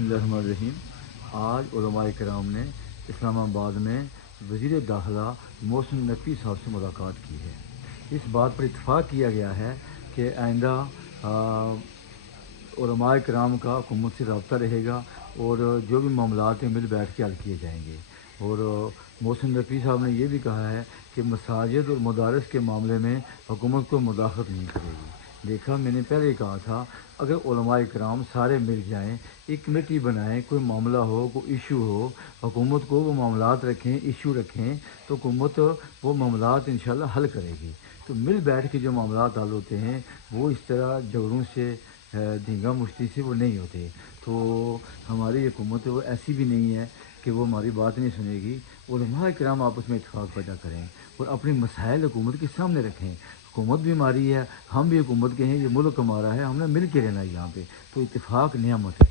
بسم اللہ الرحمن الرحیم۔ آج علماء کرام نے اسلام آباد میں وزیر داخلہ محسن نقوی صاحب سے ملاقات کی ہے۔ اس بات پر اتفاق کیا گیا ہے کہ آئندہ علماء کرام کا حکومت سے رابطہ رہے گا اور جو بھی معاملات ہیں مل بیٹھ کے حل کیے جائیں گے۔ اور محسن نقوی صاحب نے یہ بھی کہا ہے کہ مساجد اور مدارس کے معاملے میں حکومت کو مداخلت نہیں کرے گی۔ دیکھا، میں نے پہلے کہا تھا، اگر علماء کرام سارے مل جائیں، ایک کمیٹی بنائیں، کوئی معاملہ ہو، کوئی ایشو ہو، حکومت کو وہ معاملات رکھیں، ایشو رکھیں، تو حکومت وہ معاملات انشاءاللہ حل کرے گی۔ تو مل بیٹھ کے جو معاملات حل ہوتے ہیں وہ اس طرح جھگڑوں سے، دھینگا مشتی سے وہ نہیں ہوتے۔ تو ہماری حکومت وہ ایسی بھی نہیں ہے کہ وہ ہماری بات نہیں سنے گی۔ علماء کرام آپس میں اتفاق پیدا کریں اور اپنے مسائل حکومت کے سامنے رکھیں۔ حکومت بھی ہماری ہے، ہم بھی حکومت کے ہیں، یہ ملک ہمارا ہے، ہم نے مل کے رہنا ہے یہاں پہ۔ تو اتفاق نعمت ہے۔